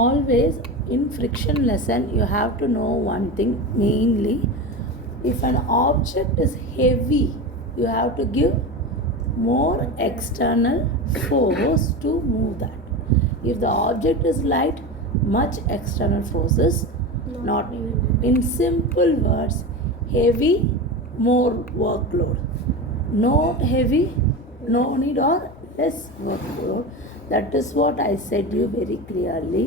always in friction lesson you have to know one thing mainly. If an object is heavy, you have to give more external force to move that. If the object is light, much external force is not needed. In simple words, heavy, more workload. Not heavy, no need, or less workload. That is what I said you very clearly.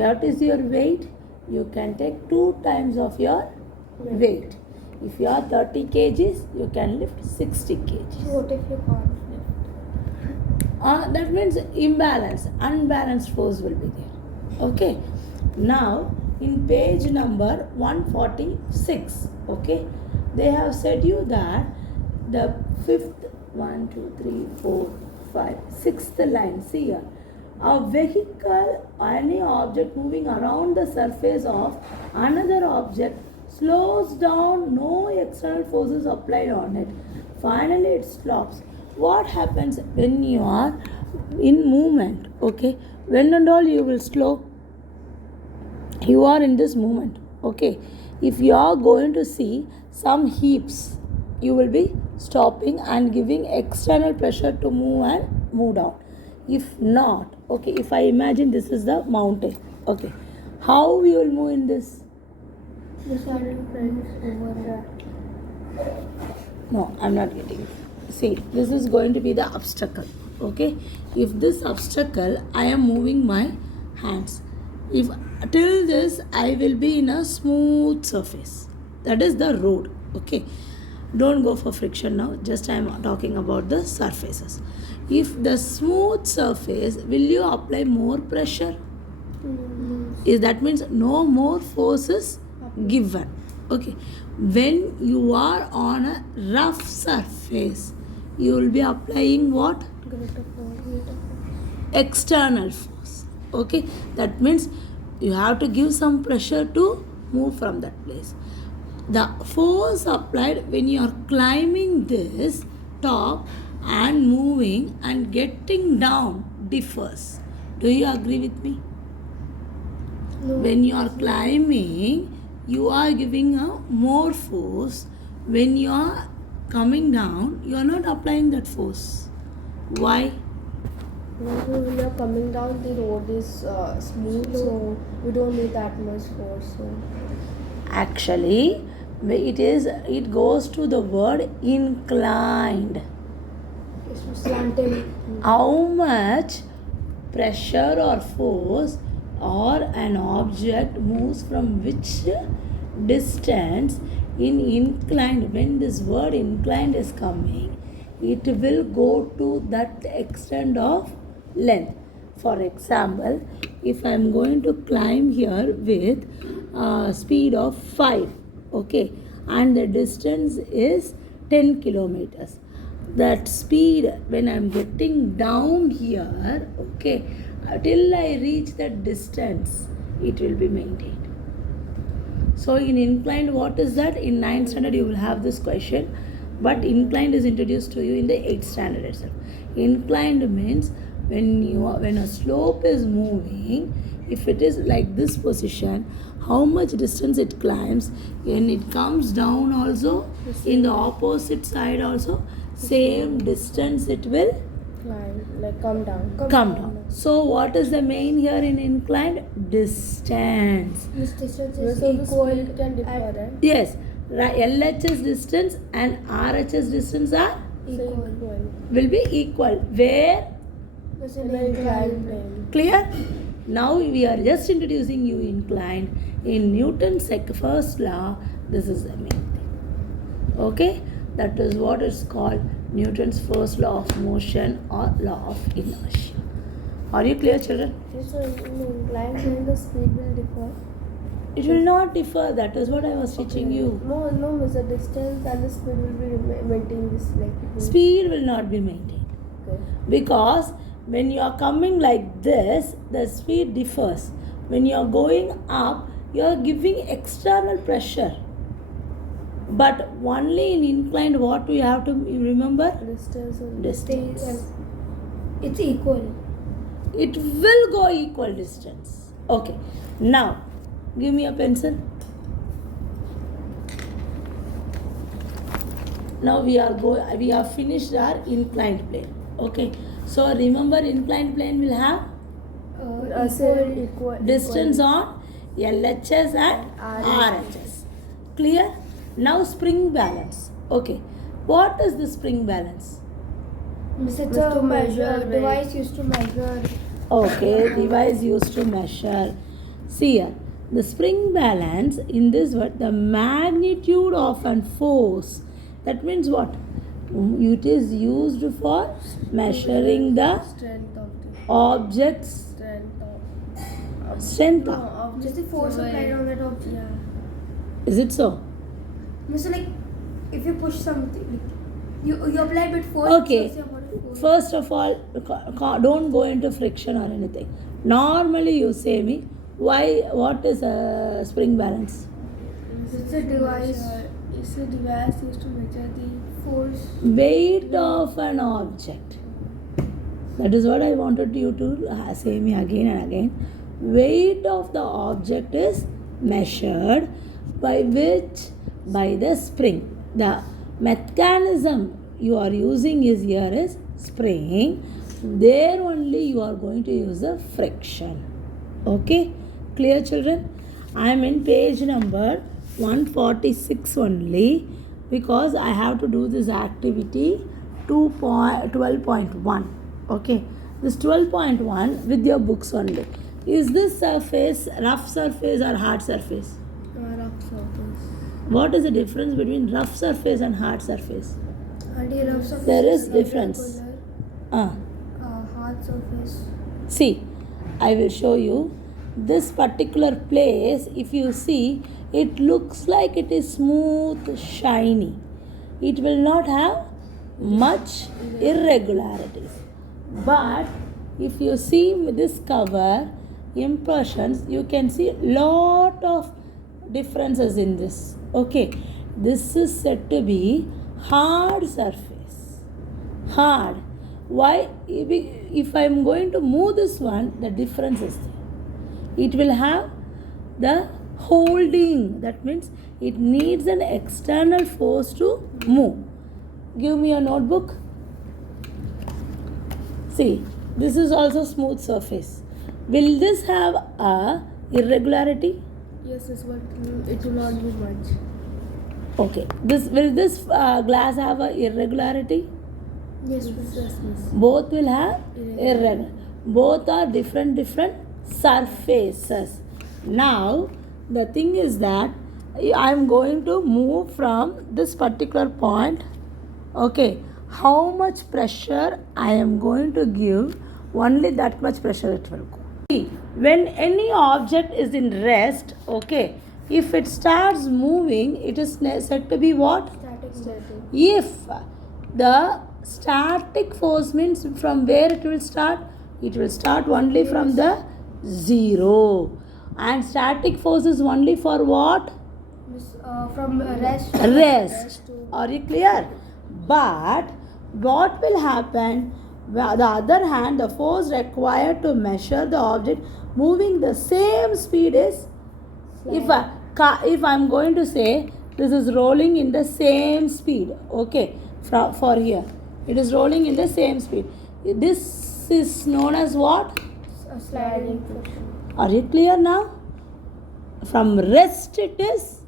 What is your weight? You can take 2 times of your weight. If you are 30 kgs, you can lift 60 kgs. What if you can't lift? That means imbalance, unbalanced force will be there. Okay. Now, in page number 146, okay, they have said you that the fifth, 1, 2, 3, 4, 5, sixth line, see here. A vehicle, any object moving around the surface of another object slows down, no external forces applied on it. Finally, it stops. What happens when you are in movement? Okay, when and all you will slow? You are in this movement. Okay, if you are going to see some heaps, you will be stopping and giving external pressure to move and move down. If not, okay, if I imagine this is the mountain, okay, how we will move in this? The sudden press over that. No, I'm not getting it. See, this is going to be the obstacle. Okay, if this obstacle, I am moving my hands. If till this, I will be in a smooth surface. That is the road. Okay, don't go for friction now. Just I am talking about the surfaces. If the smooth surface, will you apply more pressure? Is that means no more forces given. Okay, when you are on a rough surface, you will be applying what? External force. Okay, that means you have to give some pressure to move from that place. The force applied when you are climbing this top and moving and getting down differs. Do you agree with me? No. When you are climbing, you are giving a more force. When you are coming down, you are not applying that force. Why? When you're coming down, the road is smooth, so we don't need that much force. So. Actually, it goes to the word inclined. It's slanted. How much pressure or force or an object moves from which distance in inclined. When this word inclined is coming, it will go to that extent of length. For example, if I am going to climb here with speed of 5, okay, and the distance is 10 kilometers. That speed, when I am getting down here, okay, till I reach that distance, it will be maintained. So in inclined, what is that? In 9th standard you will have this question, but inclined is introduced to you in the 8th standard itself. Inclined means when a slope is moving, if it is like this position, how much distance it climbs, when it comes down also, in the opposite side also, same distance it will Climb, like come down. come down. So what is the main here in inclined? Distance. This distance is equal. It can differ, right? Yes, LHS distance and RHS distance are Equal. will be equal. Where? It's in the inclined plane. Clear? Now we are just introducing you inclined. In Newton's first law, this is the main thing. Okay? That is what is called Newton's first law of motion or law of inertia. Are you clear, children? So in inclined plane, the speed will differ. It will not differ. That is what I was teaching you. No, the distance and the speed will be maintained this like. Speed will not be maintained. Okay. Because when you are coming like this, the speed differs. When you are going up, you are giving external pressure. But only in inclined, what we have to remember? Distance and Distance. It's equal. It will go equal distance. Okay. Now, give me a pencil. Now we have finished our inclined plane. Okay. So remember, inclined plane will have Equal distance on LHS and RHS. Clear? Now spring balance. Okay. What is the spring balance? It's a measure device used to measure. Okay, device used to measure. See here, the spring balance in this word, the magnitude of an force. That means what? It is used for measuring the Strength of the object's strength. just the force applied on that object. Yeah. Is it so? So like if you push something, like, you apply a bit force. Okay. so force. First of all, don't go into friction or anything. Normally, you say me, what is a spring balance? It's a device. It's a device used to measure the force. Weight of an object. That is what I wanted you to say me again and again. Weight of the object is measured by the spring. The mechanism you are using is spring. There only you are going to use the friction. Okay, clear children? I am in page number 146 only, because I have to do this activity 12.1. Okay, this 12.1 with your books only. Is this surface rough surface or hard surface? Rough surface. What is the difference between rough surface and hard surface? Rough surface. There is difference. Hard surface. See, I will show you this particular place. If you see, it looks like it is smooth, shiny. It will not have much irregularities. But if you see with this cover impressions, you can see lot of differences in this. Okay, this is said to be hard surface. Hard. Why? If I am going to move this one, the difference is there. It will have the holding. That means it needs an external force to move. Give me a notebook. See, this is also smooth surface. Will this have a irregularity? Yes, but it will not be much. Okay. Will this glass have a irregularity? Yes. Both will have irregular. Both are different surfaces. Now the thing is that I am going to move from this particular point. Okay, how much pressure I am going to give, only that much pressure it will go. See, when any object is in rest, okay, if it starts moving, it is said to be what? Static. If the static force means from where it will start? It will start only from the zero. And static force is only for what? From rest. Rest. Are you clear? But what will happen? On the other hand, the force required to measure the object moving the same speed is, if I am going to say this is rolling in the same speed, okay, for here, it is rolling in the same speed. This is known as what? Sliding friction. Are you clear now? From rest it is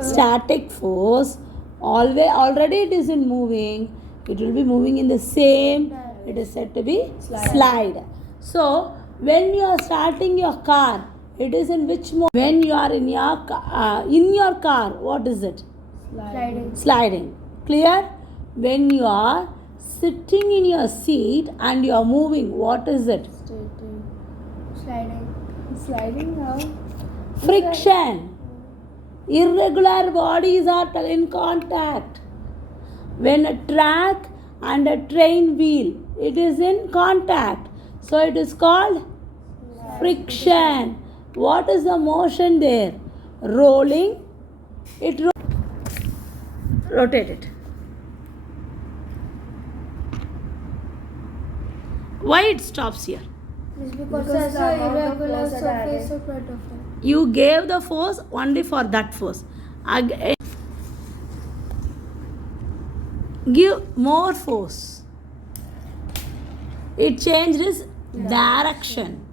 static force. Already it is in moving. It will be moving in the same. It is said to be slide. So when you are starting your car, it is in which mode? When you are in your car, what is it? Sliding. Clear? When you are sitting in your seat and you are moving, what is it? Sliding now. Friction. Irregular bodies are in contact. When a track and a train wheel, it is in contact. So it is called friction. What is the motion there? Rolling. Rotate it. Why it stops here? Because there's a irregular surface of butterfly. You gave the force only for that force. Again, give more force. It changed its direction.